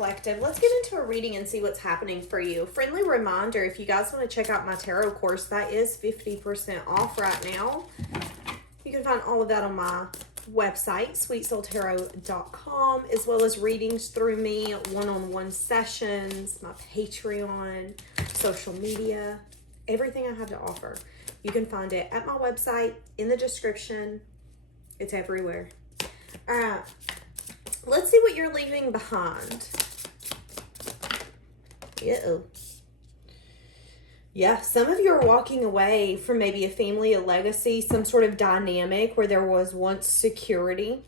Collective. Let's get into a reading and see what's happening for you. Friendly reminder, if you guys want to check out my tarot course, that is 50% off right now. You can find all of that on my website, sweetsoultarot.com, as well as readings through me, one-on-one sessions, my Patreon, social media, everything I have to offer. You can find it at my website, in the description. It's everywhere. All right. Let's see what you're leaving behind. Uh-oh. Yeah, some of you are walking away from maybe a family, a legacy, some sort of dynamic where there was once security.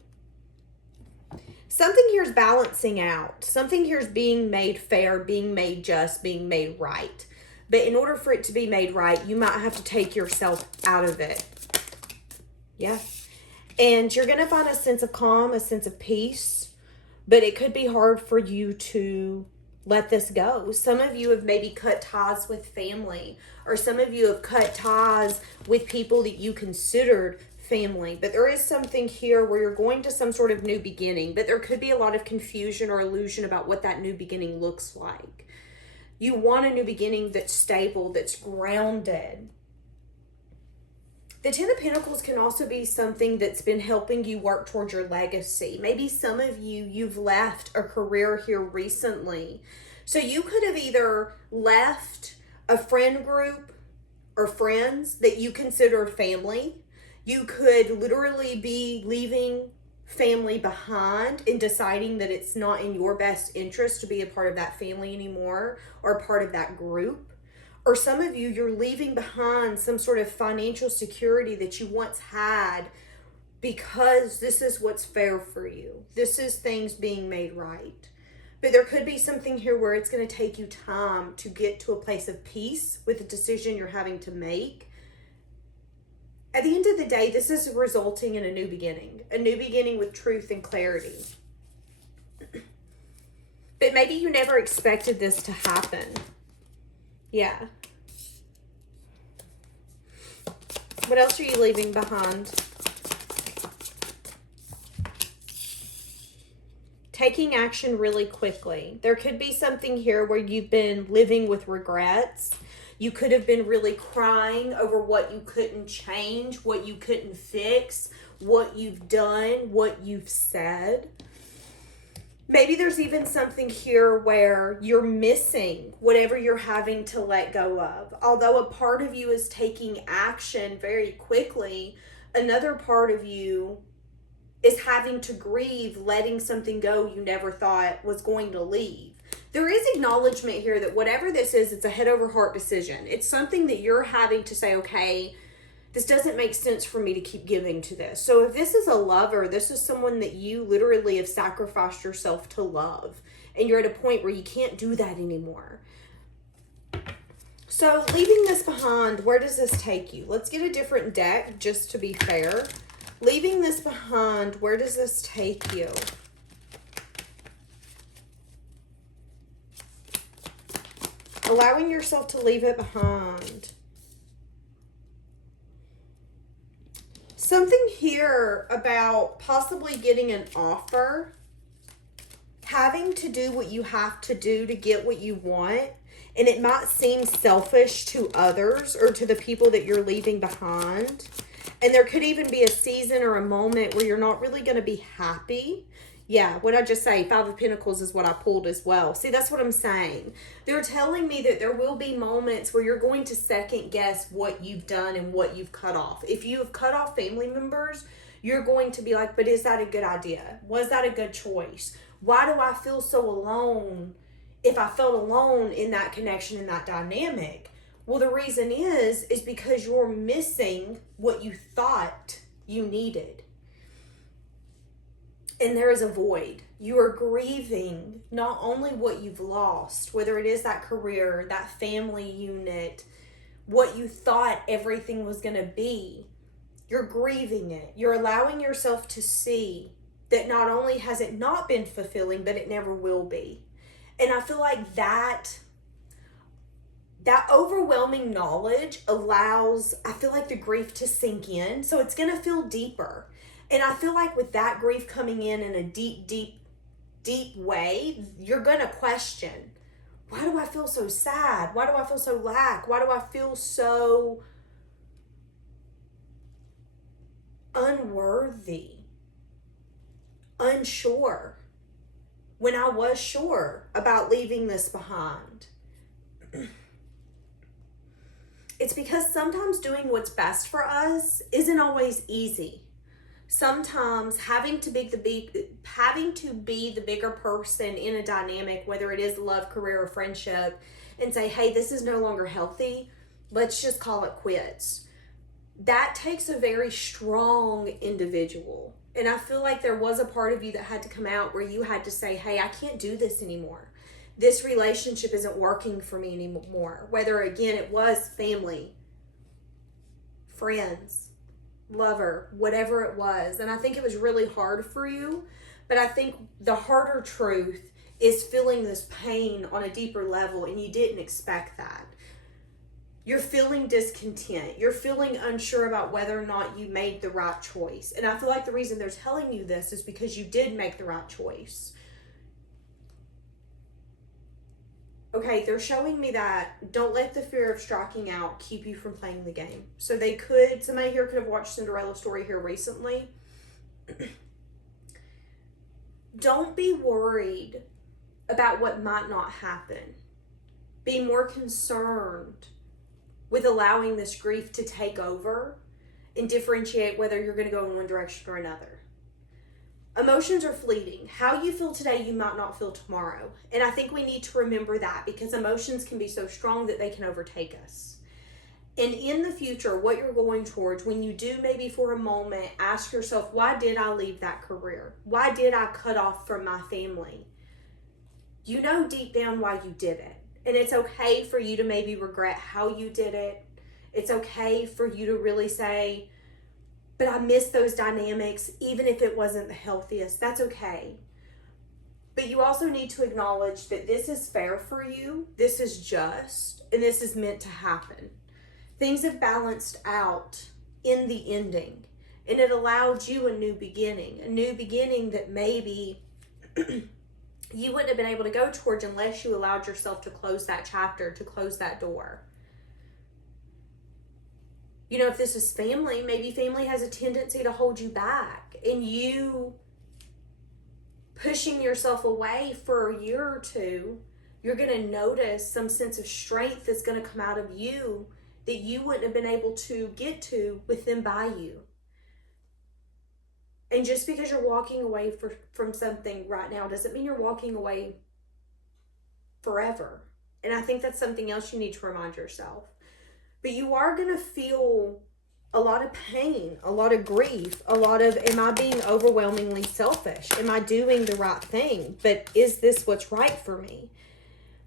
Something here is balancing out. Something here is being made fair, being made just, being made right. But in order for it to be made right, you might have to take yourself out of it. Yeah. And you're going to find a sense of calm, a sense of peace. But it could be hard for you to let this go. Some of you have maybe cut ties with family, or some of you have cut ties with people that you considered family. But there is something here where you're going to some sort of new beginning, but there could be a lot of confusion or illusion about what that new beginning looks like. You want a new beginning that's stable, that's grounded. The Ten of Pentacles can also be something that's been helping you work towards your legacy. Maybe some of you, you've left a career here recently. So you could have either left a friend group or friends that you consider family. You could literally be leaving family behind and deciding that it's not in your best interest to be a part of that family anymore or a part of that group. Or some of you, you're leaving behind some sort of financial security that you once had because this is what's fair for you. This is things being made right. But there could be something here where it's going to take you time to get to a place of peace with the decision you're having to make. At the end of the day, this is resulting in a new beginning with truth and clarity. But maybe you never expected this to happen. Yeah. What else are you leaving behind? Taking action really quickly. There could be something here where you've been living with regrets. You could have been really crying over what you couldn't change, what you couldn't fix, what you've done, what you've said. Maybe there's even something here where you're missing whatever you're having to let go of. Although a part of you is taking action very quickly, another part of you is having to grieve, letting something go you never thought was going to leave. There is acknowledgement here that whatever this is, it's a head over heart decision. It's something that you're having to say, okay, this doesn't make sense for me to keep giving to this. So if this is a lover, this is someone that you literally have sacrificed yourself to love. And you're at a point where you can't do that anymore. So leaving this behind, where does this take you? Let's get a different deck just to be fair. Leaving this behind, where does this take you? Allowing yourself to leave it behind. Something here about possibly getting an offer, having to do what you have to do to get what you want, and it might seem selfish to others or to the people that you're leaving behind. And there could even be a season or a moment where you're not really going to be happy. Yeah, what I just say, Five of Pentacles is what I pulled as well. See, that's what I'm saying. They're telling me that there will be moments where you're going to second guess what you've done and what you've cut off. If you have cut off family members, you're going to be like, but is that a good idea? Was that a good choice? Why do I feel so alone if I felt alone in that connection, in that dynamic? Well, the reason is because you're missing what you thought you needed. And there is a void. You are grieving not only what you've lost, whether it is that career, that family unit, what you thought everything was going to be. You're grieving it. You're allowing yourself to see that not only has it not been fulfilling, but it never will be. And I feel like that overwhelming knowledge allows, I feel like, the grief to sink in. So it's going to feel deeper. And I feel like with that grief coming in a deep, deep deep way, you're going to question, why do I feel so sad? Why do I feel so lack? Why do I feel so unworthy, unsure, when I was sure about leaving this behind? It's because sometimes doing what's best for us isn't always easy. Sometimes having to be the bigger person in a dynamic, whether it is love, career, or friendship, and say, hey, this is no longer healthy, let's just call it quits. That takes a very strong individual. And I feel like there was a part of you that had to come out where you had to say, hey, I can't do this anymore. This relationship isn't working for me anymore. Whether, again, it was family, friends, lover, whatever it was. And I think it was really hard for you. But I think the harder truth is feeling this pain on a deeper level, and you didn't expect that. You're feeling discontent. You're feeling unsure about whether or not you made the right choice. And I feel like the reason they're telling you this is because you did make the right choice. Okay, they're showing me that don't let the fear of striking out keep you from playing the game. So somebody here could have watched Cinderella's story here recently. Don't be worried about what might not happen. Be more concerned with allowing this grief to take over and differentiate whether you're going to go in one direction or another. Emotions are fleeting. How you feel today, you might not feel tomorrow. And I think we need to remember that, because emotions can be so strong that they can overtake us. And in the future, what you're going towards, when you do maybe for a moment ask yourself, why did I leave that career? Why did I cut off from my family? You know deep down why you did it. And it's okay for you to maybe regret how you did it. It's okay for you to really say, but I miss those dynamics, even if it wasn't the healthiest. That's okay. But you also need to acknowledge that this is fair for you. This is just, and this is meant to happen. Things have balanced out in the ending, and it allowed you a new beginning that maybe you wouldn't have been able to go towards unless you allowed yourself to close that chapter, to close that door. You know, if this is family, maybe family has a tendency to hold you back, and you pushing yourself away for a year or two, you're going to notice some sense of strength that's going to come out of you that you wouldn't have been able to get to with them by you. And just because you're walking away from something right now doesn't mean you're walking away forever. And I think that's something else you need to remind yourself. But you are going to feel a lot of pain, a lot of grief, a lot of, am I being overwhelmingly selfish? Am I doing the right thing? But is this what's right for me?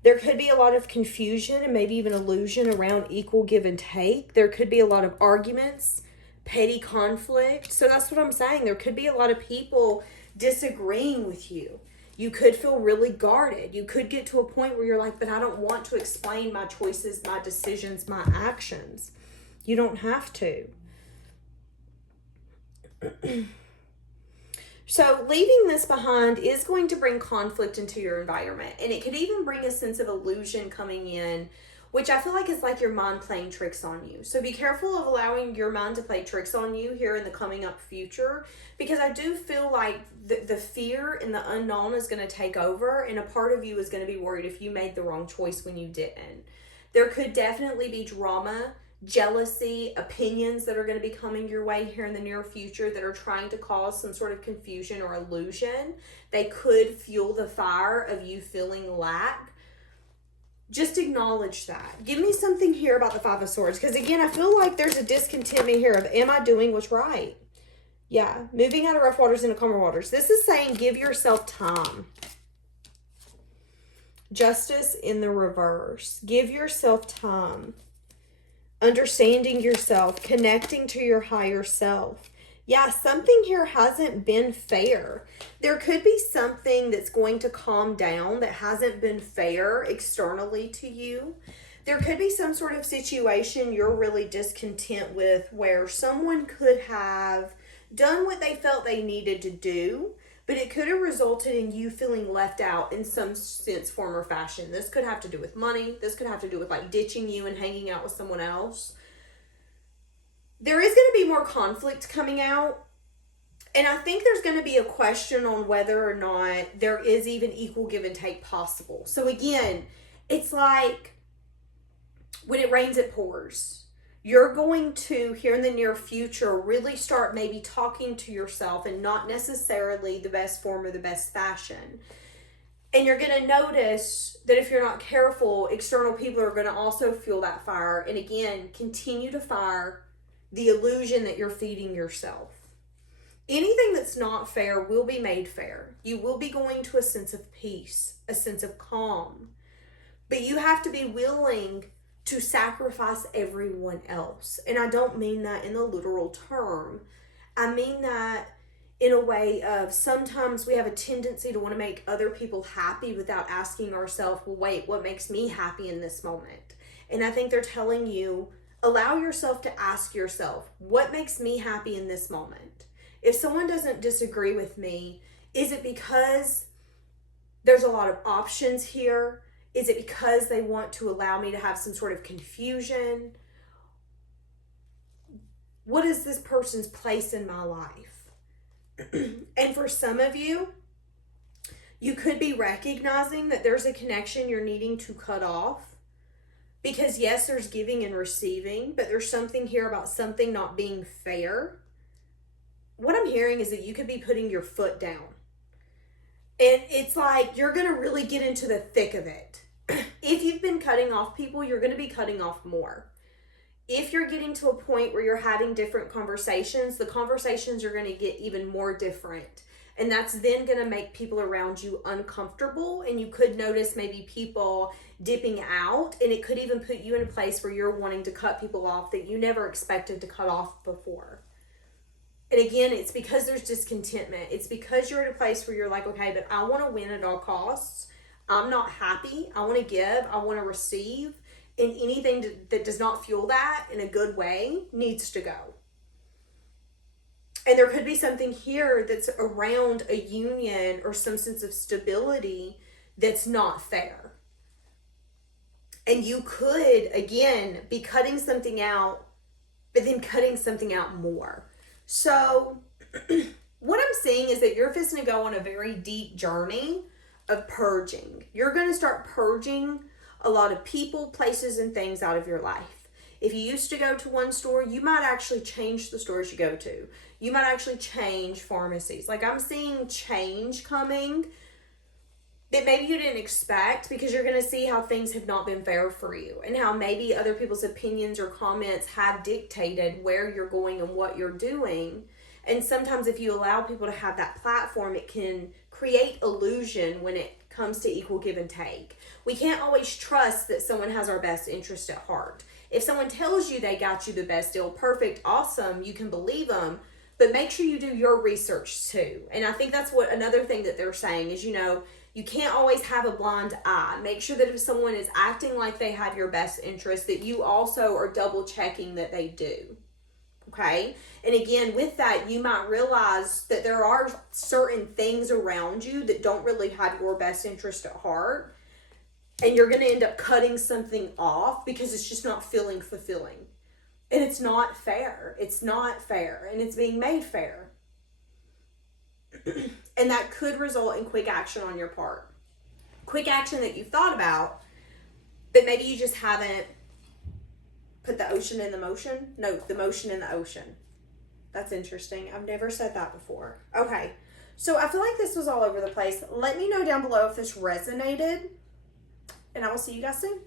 There could be a lot of confusion and maybe even illusion around equal give and take. There could be a lot of arguments, petty conflict. So that's what I'm saying. There could be a lot of people disagreeing with you. You could feel really guarded. You could get to a point where you're like, but I don't want to explain my choices, my decisions, my actions. You don't have to. So leaving this behind is going to bring conflict into your environment. And it could even bring a sense of illusion coming in, which I feel like is like your mind playing tricks on you. So be careful of allowing your mind to play tricks on you here in the coming up future, because I do feel like the fear and the unknown is going to take over, and a part of you is going to be worried if you made the wrong choice when you didn't. There could definitely be drama, jealousy, opinions that are going to be coming your way here in the near future that are trying to cause some sort of confusion or illusion. They could fuel the fire of you feeling lack. Just acknowledge that. Give me something here about the Five of Swords, because again, I feel like there's a discontentment here of, am I doing what's right? Yeah, moving out of rough waters into calmer waters. This is saying give yourself time. Justice in the reverse. Give yourself time. Understanding yourself, connecting to your higher self. Yeah, something here hasn't been fair. There could be something that's going to calm down that hasn't been fair externally to you. There could be some sort of situation you're really discontent with where someone could have done what they felt they needed to do, but it could have resulted in you feeling left out in some sense, form, or fashion. This could have to do with money. This could have to do with like ditching you and hanging out with someone else. There is going to be more conflict coming out. And I think there's going to be a question on whether or not there is even equal give and take possible. So again, it's like when it rains, it pours. You're going to, here in the near future, really start maybe talking to yourself and not necessarily the best form or the best fashion. And you're going to notice that if you're not careful, external people are going to also fuel that fire. And again, continue to fire the illusion that you're feeding yourself. Anything that's not fair will be made fair. You will be going to a sense of peace, a sense of calm. But you have to be willing to sacrifice everyone else. And I don't mean that in the literal term. I mean that in a way of sometimes we have a tendency to want to make other people happy without asking ourselves, well, wait, what makes me happy in this moment? And I think they're telling you, allow yourself to ask yourself, what makes me happy in this moment? If someone doesn't disagree with me, is it because there's a lot of options here? Is it because they want to allow me to have some sort of confusion? What is this person's place in my life? And for some of you, you could be recognizing that there's a connection you're needing to cut off. Because yes, there's giving and receiving, but there's something here about something not being fair. What I'm hearing is that you could be putting your foot down. And it's like you're going to really get into the thick of it. If you've been cutting off people, you're going to be cutting off more. If you're getting to a point where you're having different conversations, the conversations are going to get even more different. And that's then going to make people around you uncomfortable. And you could notice maybe people dipping out. And it could even put you in a place where you're wanting to cut people off that you never expected to cut off before. And again, it's because there's discontentment. It's because you're at a place where you're like, okay, but I want to win at all costs. I'm not happy. I want to give. I want to receive. And anything that does not fuel that in a good way needs to go. And there could be something here that's around a union or some sense of stability that's not fair. And you could, again, be cutting something out, but then cutting something out more. So what I'm seeing is that you're fixing to go on a very deep journey of purging. You're going to start purging a lot of people, places, and things out of your life. If you used to go to one store, you might actually change the stores you go to. You might actually change pharmacies. Like I'm seeing change coming that maybe you didn't expect, because you're going to see how things have not been fair for you and how maybe other people's opinions or comments have dictated where you're going and what you're doing. And sometimes if you allow people to have that platform, it can create illusion when it comes to equal give and take. We can't always trust that someone has our best interest at heart. If someone tells you they got you the best deal, perfect, awesome, you can believe them, but make sure you do your research too. And I think that's what another thing that they're saying is, you can't always have a blind eye. Make sure that if someone is acting like they have your best interest, that you also are double checking that they do. Okay? And again, with that, you might realize that there are certain things around you that don't really have your best interest at heart. And you're going to end up cutting something off because it's just not feeling fulfilling. And it's not fair. It's not fair. And it's being made fair. And that could result in quick action on your part. Quick action that you've thought about, but maybe you just haven't put the ocean in the motion. No, the motion in the ocean. That's interesting. I've never said that before. Okay. So I feel like this was all over the place. Let me know down below if this resonated. And I will see you guys soon.